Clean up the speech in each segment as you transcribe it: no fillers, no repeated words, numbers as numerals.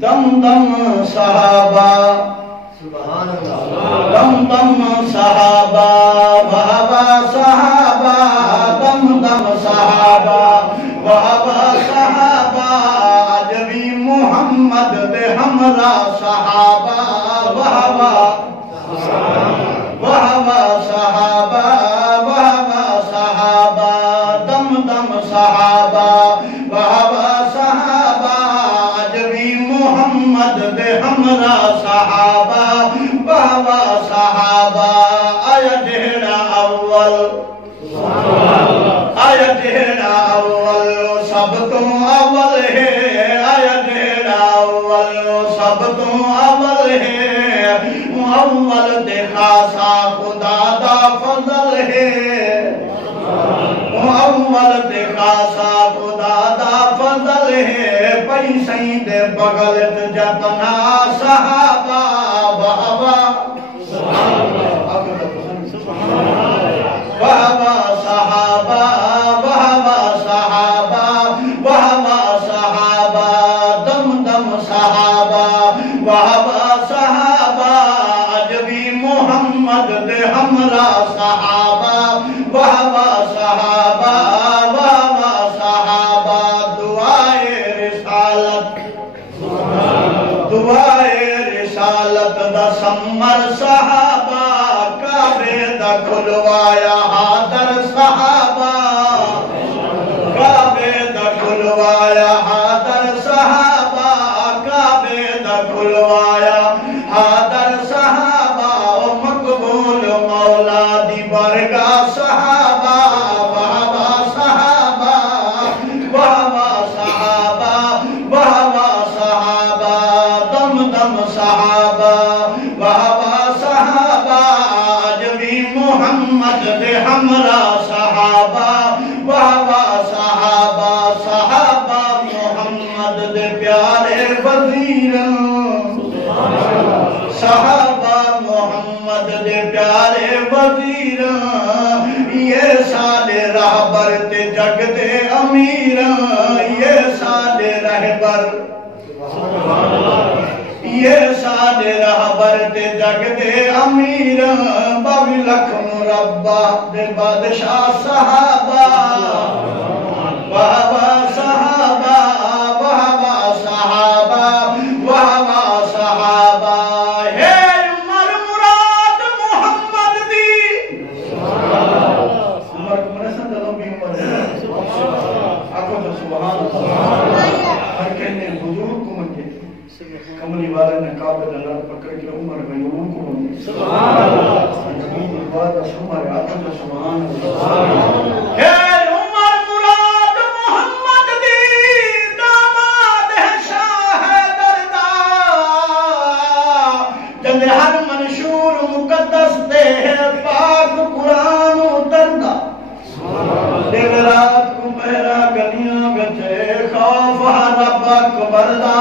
دم دم صحابہ دم دم صحابہ بابا صحابہ دم دم صحابہ بابا صحابہ عجبی محمد دے ہمرا صحابہ بابا بابا صحابہ بابا صحابہ دم دم صحابہ بابا صحابہ عجبی محمد دے ہمرا صحابہ بابا صحابہ آیا جہڑا اول آیا جہڑا اول سب تو اول ہے آیا جہڑا اول سب تو اول ہے اول تے خاصا خدا دا فضل ہے اول تے خاصا خدا دا فضل ہے پیسیں دے بغل جتنا صحابہ بابا بابا صحابہ بابا صحابہ بابا صحابہ دم دم صحابہ بابا صحابہ عجبی محمد دے ہمرا صحابہ بابا صحابہ بابا صحابہ دعائے رسالت دا سمر صحابہ کعبے دا کھلوایا حاضر صحابہ کعبے دا کھلوایا حاضر صحابہ کعبے دا کھلوایا حاضر صحابہ مقبول مولا دی برگاہ صحابہ بابا صحابہ بابا صحابہ بابا صحابہ دم دم صحابہ بابا صحابہ عجبی محمد دے ہمرا صحابہ بابا صحابہ صحابہ محمد دے پیارے وزیر صحابہ محمد دے پیارے وزیر یہ سارے راہبر تے جگ دے امیر یہ سارے رہبر یہ سارے راہبر تے جگ دے امیر باوی لکھ مربع دے بادشاہ صحابہ بابا صحابہ بابا صحابہ بابا صحابہ ہے عمر مراد محمد دی عمر مرسن دلوں بھی عمر آقا تو سبحان اللہ ہر کہنے بزرگ کو منگے کملی والے نے قابل اللہ پکڑ کے عمر میں یوں کو منگے سبحان اللہ زمین عباد اسمر آقا تو سبحان اللہ ہے عمر مراد محمد دی داماد ہے شاہ دردار جن ہر منشور مقدس دے ہے پاک قرآن اتردا دل رات کو پہرا گلیاں گچے خوف رب اکبر دا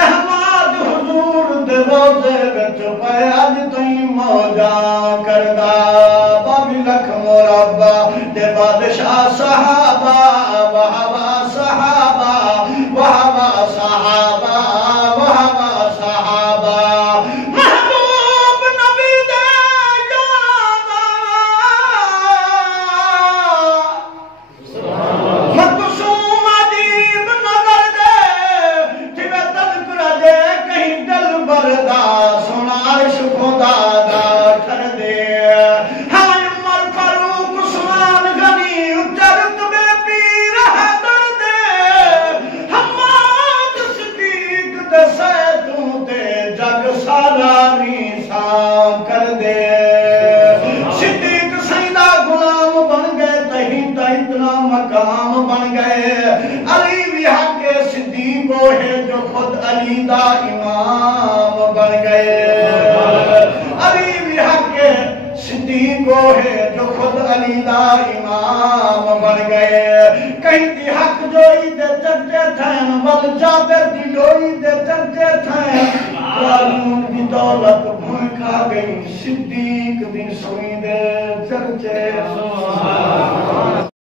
احمد حضور دے روزے وچ پیاج تئی موجاں کردا باوی لکھ مربع دے بادشاہ صحابہ بابا صحابہ بابا صحابہ بابا صحابہ محبوب نبی دے جانا مقصوم عجیب نظر دے جویں تذکرہ دے کہیں دل بردا سنا عشق خدا دا کر دے ہاں عمر فاروق عثمان غنی اجرت بے پیر حیدر دے حماد صدیق دے سیدوں دے جگ سارا نیسان کر دے صدیق سیدہ غلام بن گئے تہیں تا اتنا مقام بن گئے علی بھی حق صدیق وہ ہے جو خود علی دا امام بن گئے علی بھی حق صدیق وہ ہے جو خود علی دا امام بن گئے کہیں دی حق جوئی دے چرچے تھائن ول جابر دی جوئی دے چرچے تھائن قانون دی دولت بھوئی کھا گئی صدیق دی سوئی دے چرچے